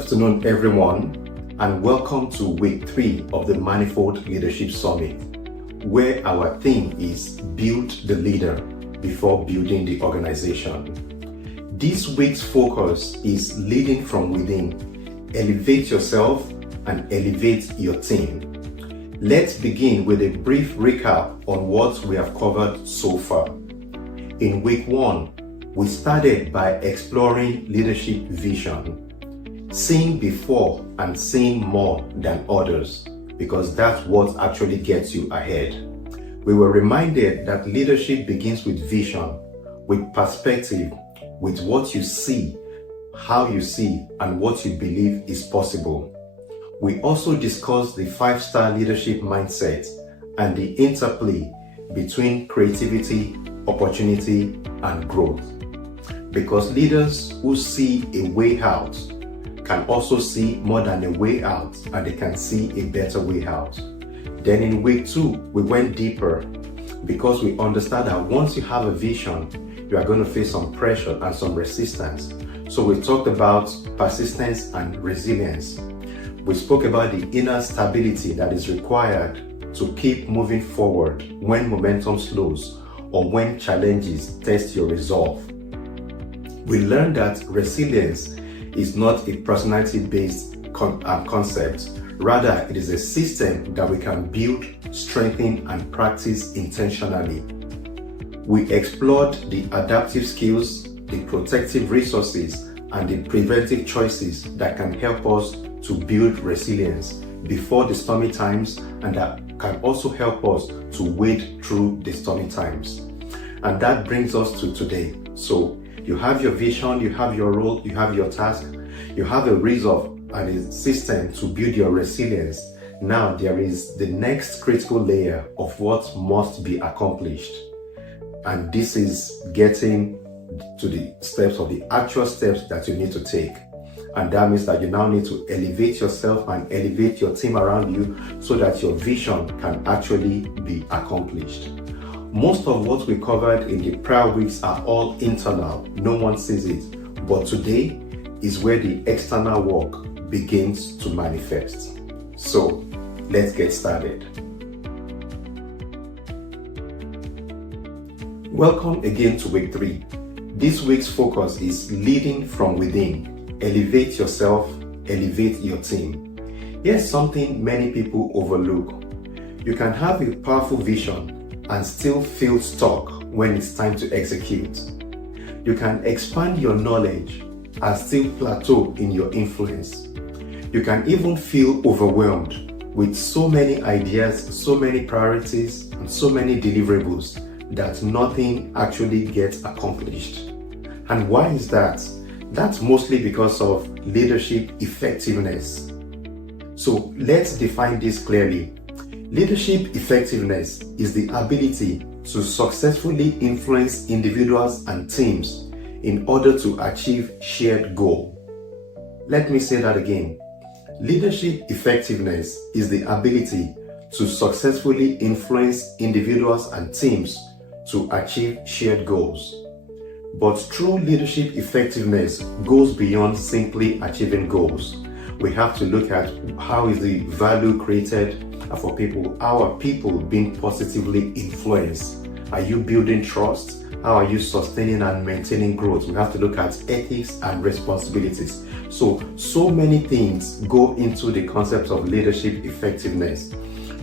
afternoon, everyone, and welcome to week 3 of the Manifold Leadership Summit, where our theme is Build the Leader before building the organization. This week's focus is leading from within. Elevate yourself and elevate your team. Let's begin with a brief recap on what we have covered so far. In week 1, we started by exploring leadership vision. Seeing before and seeing more than others, because that's what actually gets you ahead. We were reminded that leadership begins with vision, with perspective, with what you see, how you see, and what you believe is possible. We also discussed the 5-star leadership mindset and the interplay between creativity, opportunity, and growth. Because leaders who see a way out can also see more than a way out, and they can see a better way out. Then in week 2, we went deeper because we understand that once you have a vision, you are going to face some pressure and some resistance. So we talked about persistence and resilience. We spoke about the inner stability that is required to keep moving forward when momentum slows or when challenges test your resolve. We learned that resilience is not a personality-based concept. Rather, it is a system that we can build, strengthen, and practice intentionally. We explored the adaptive skills, the protective resources, and the preventive choices that can help us to build resilience before the stormy times, and that can also help us to wade through the stormy times. And that brings us to today. So you have your vision, you have your role, you have your task, you have a resolve and a system to build your resilience. Now there is the next critical layer of what must be accomplished. And this is getting to the steps of the actual steps that you need to take. And that means that you now need to elevate yourself and elevate your team around you so that your vision can actually be accomplished. Most of what we covered in the prior weeks are all internal. No one sees it. But today is where the external work begins to manifest. So let's get started. Welcome again to week 3. This week's focus is leading from within. Elevate yourself, elevate your team. Here's something many people overlook. You can have a powerful vision and still feel stuck when it's time to execute. You can expand your knowledge and still plateau in your influence. You can even feel overwhelmed with so many ideas, so many priorities, and so many deliverables that nothing actually gets accomplished. And why is that? That's mostly because of leadership effectiveness. So let's define this clearly. Leadership effectiveness is the ability to successfully influence individuals and teams in order to achieve shared goal. Let me say that again. Leadership effectiveness is the ability to successfully influence individuals and teams to achieve shared goals. But true leadership effectiveness goes beyond simply achieving goals. We have to look at how is the value created for people. How are people being positively influenced? Are you building trust? How are you sustaining and maintaining growth? We have to look at ethics and responsibilities. So many things go into the concept of leadership effectiveness.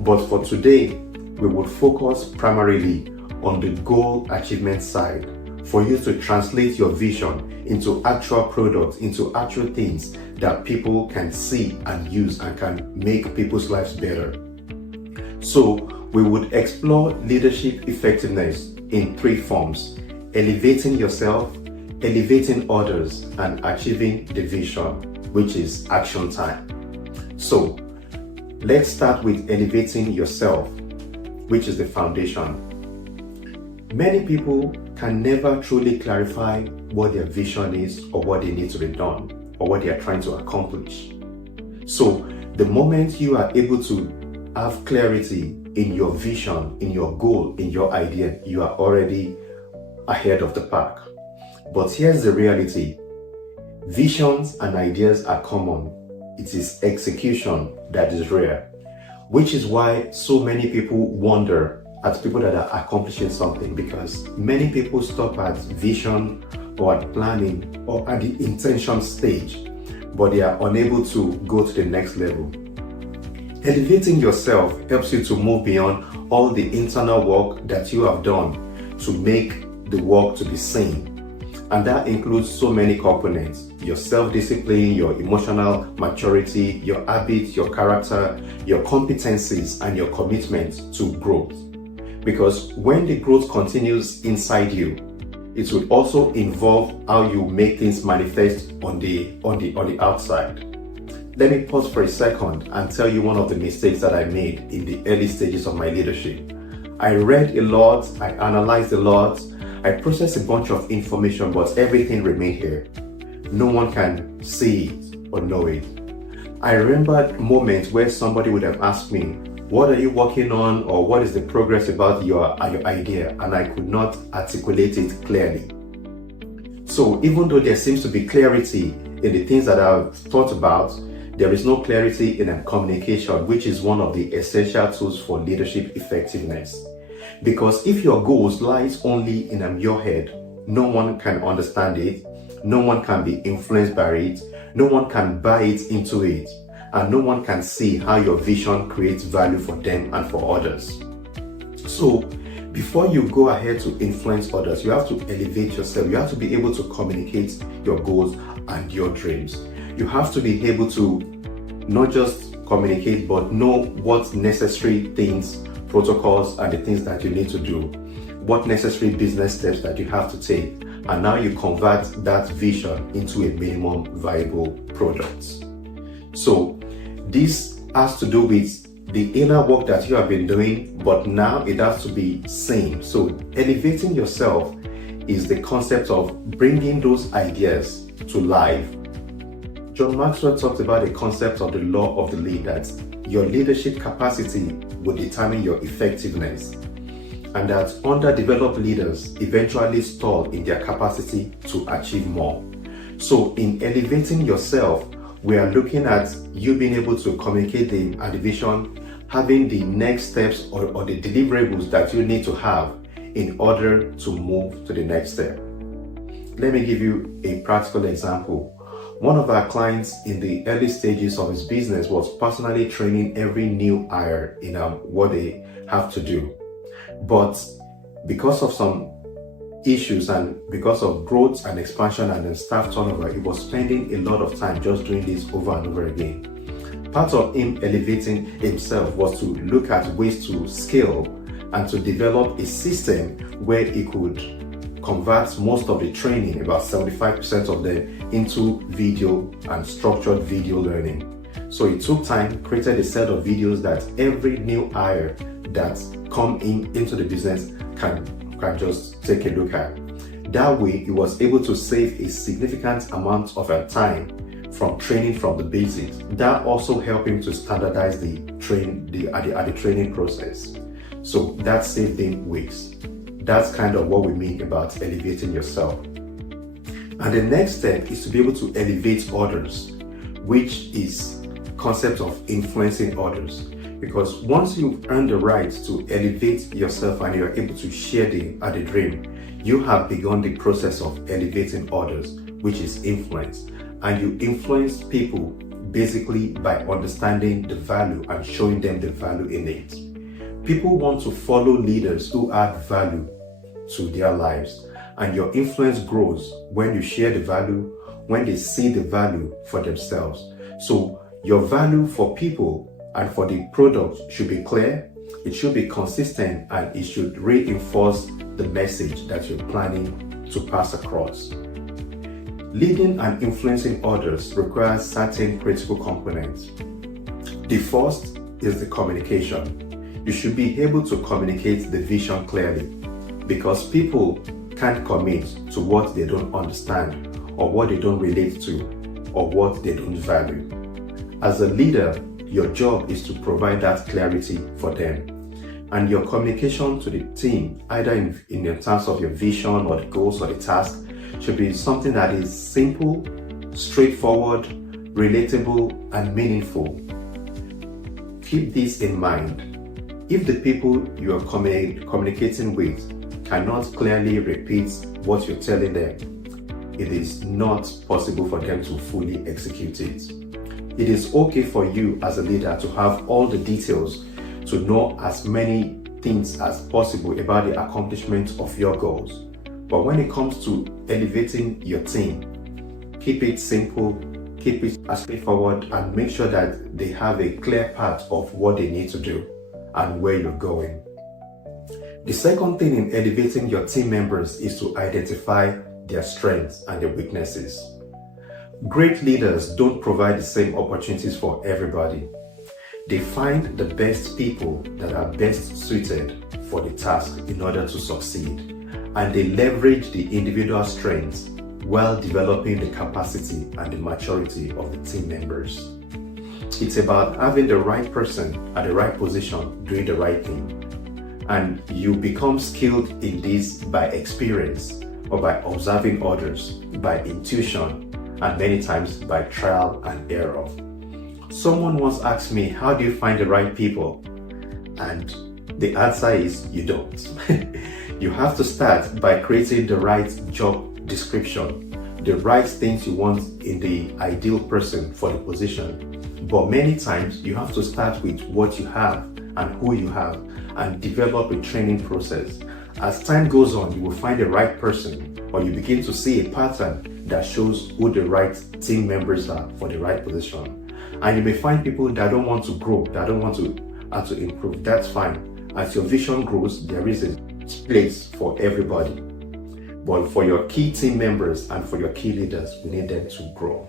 But for today, we will focus primarily on the goal achievement side, for you to translate your vision into actual products, into actual things that people can see and use and can make people's lives better. So we would explore leadership effectiveness in 3 forms: elevating yourself, elevating others, and achieving the vision, which is action time. So let's start with elevating yourself, which is the foundation. Many people can never truly clarify what their vision is or what they need to be done or what they are trying to accomplish. So the moment you are able to have clarity in your vision, in your goal, in your idea, you are already ahead of the pack. But here's the reality. Visions and ideas are common. It is execution that is rare, which is why so many people wonder at people that are accomplishing something, because many people stop at vision or at planning or at the intention stage, but they are unable to go to the next level. Elevating yourself helps you to move beyond all the internal work that you have done to make the work to be seen. And that includes so many components: your self-discipline, your emotional maturity, your habits, your character, your competencies, and your commitment to growth. Because when the growth continues inside you, it will also involve how you make things manifest on the outside. Let me pause for a second and tell you one of the mistakes that I made in the early stages of my leadership. I read a lot, I analyzed a lot, I processed a bunch of information, but everything remained here. No one can see it or know it. I remember moments where somebody would have asked me, "What are you working on?" or "What is the progress about your idea?" And I could not articulate it clearly. So even though there seems to be clarity in the things that I've thought about, there is no clarity in communication, which is one of the essential tools for leadership effectiveness. Because if your goals lies only in your head, no one can understand it, no one can be influenced by it, no one can buy it into it, and no one can see how your vision creates value for them and for others. So before you go ahead to influence others, you have to elevate yourself. You have to be able to communicate your goals and your dreams. You have to be able to not just communicate, but know what necessary things, protocols, and the things that you need to do, what necessary business steps that you have to take, and now you convert that vision into a minimum viable product. So this has to do with the inner work that you have been doing, but now it has to be seen. So elevating yourself is the concept of bringing those ideas to life. John Maxwell talked about the concept of the law of the lead, that your leadership capacity will determine your effectiveness, and that underdeveloped leaders eventually stall in their capacity to achieve more. So in elevating yourself, we are looking at you being able to communicate the vision, having the next steps or the deliverables that you need to have in order to move to the next step. Let me give you a practical example. One of our clients in the early stages of his business was personally training every new hire in what they have to do. But because of some issues and because of growth and expansion and then staff turnover, he was spending a lot of time just doing this over and over again. Part of him elevating himself was to look at ways to scale and to develop a system where he could convert most of the training, about 75% of them, into video and structured video learning. So it took time, created a set of videos that every new hire that come into the business can just take a look at. That way, he was able to save a significant amount of time from training from the basics. That also helped him to standardize the training process. So that saved him weeks. That's kind of what we mean about elevating yourself. And the next step is to be able to elevate others, which is concept of influencing others. Because once you've earned the right to elevate yourself and you're able to share the dream, you have begun the process of elevating others, which is influence. And you influence people basically by understanding the value and showing them the value in it. People want to follow leaders who add value to their lives, and your influence grows when you share the value, when they see the value for themselves. So your value for people and for the product should be clear, it should be consistent, and it should reinforce the message that you're planning to pass across. Leading and influencing others requires certain critical components. The first is the communication. You should be able to communicate the vision clearly, because people can't commit to what they don't understand or what they don't relate to or what they don't value. As a leader, your job is to provide that clarity for them. And your communication to the team, either in terms of your vision or the goals or the task, should be something that is simple straightforward, relatable, and meaningful. Keep this in mind. If the people you are communicating with cannot clearly repeat what you're telling them, it is not possible for them to fully execute it. It is okay for you as a leader to have all the details, to know as many things as possible about the accomplishment of your goals. But when it comes to elevating your team, keep it simple, keep it straightforward, and make sure that they have a clear path of what they need to do and where you're going. The second thing in elevating your team members is to identify their strengths and their weaknesses. Great leaders don't provide the same opportunities for everybody. They find the best people that are best suited for the task in order to succeed, and they leverage the individual strengths while developing the capacity and the maturity of the team members. It's about having the right person at the right position doing the right thing. And you become skilled in this by experience, or by observing others, by intuition, and many times by trial and error. Someone once asked me, how do you find the right people? And the answer is you don't. You have to start by creating the right job description, the right things you want in the ideal person for the position. But many times you have to start with what you have and who you have and develop a training process. As time goes on, you will find the right person, or you begin to see a pattern that shows who the right team members are for the right position. And you may find people that don't want to grow, that don't want to improve. That's fine. As your vision grows, there is a place for everybody. But for your key team members and for your key leaders, we need them to grow.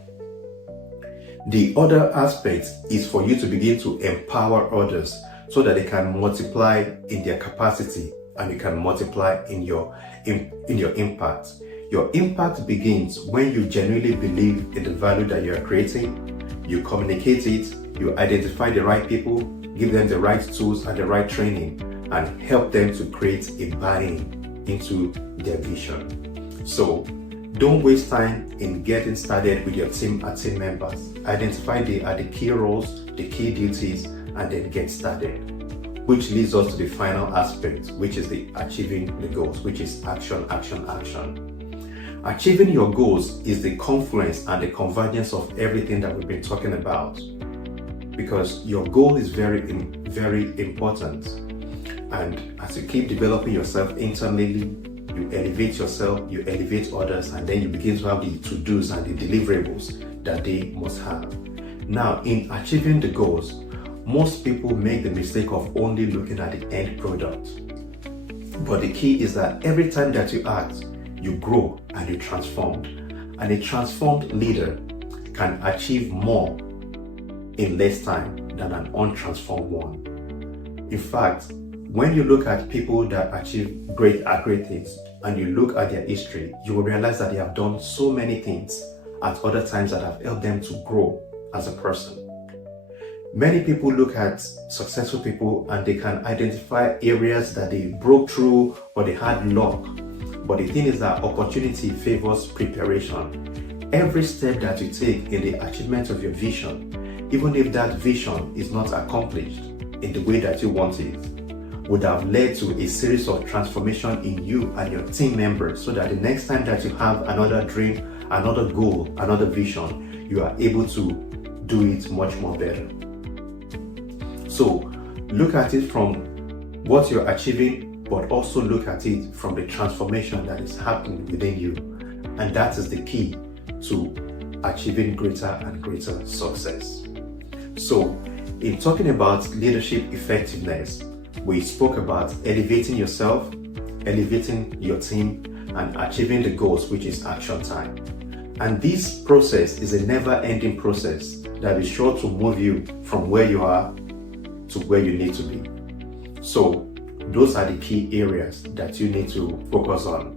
The other aspect is for you to begin to empower others so that they can multiply in their capacity and you can multiply in your impact. Your impact begins when you genuinely believe in the value that you are creating, you communicate it, you identify the right people, give them the right tools and the right training, and help them to create a buy-in into their vision. So don't waste time in getting started with your team and team members. Identify the key roles, the key duties, and then get started. Which leads us to the final aspect, which is the achieving the goals, which is action, action, action. Achieving your goals is the confluence and the convergence of everything that we've been talking about. Because your goal is very, very important. And as you keep developing yourself internally, you elevate yourself, you elevate others, and then you begin to have the to-dos and the deliverables that they must have. Now, in achieving the goals, most people make the mistake of only looking at the end product. But the key is that every time that you act, you grow and you transform. And a transformed leader can achieve more in less time than an untransformed one. In fact, when you look at people that achieve great things and you look at their history, you will realize that they have done so many things at other times that have helped them to grow as a person. Many people look at successful people and they can identify areas that they broke through or they had luck. But the thing is that opportunity favors preparation. Every step that you take in the achievement of your vision, even if that vision is not accomplished in the way that you want it, would have led to a series of transformation in you and your team members, so that the next time that you have another dream, another goal, another vision, you are able to do it much more better. So look at it from what you're achieving, but also look at it from the transformation that is happening within you. And that is the key to achieving greater and greater success. So in talking about leadership effectiveness, we spoke about elevating yourself, elevating your team, and achieving the goals, which is action time. And this process is a never-ending process that is sure to move you from where you are to where you need to be. So those are the key areas that you need to focus on.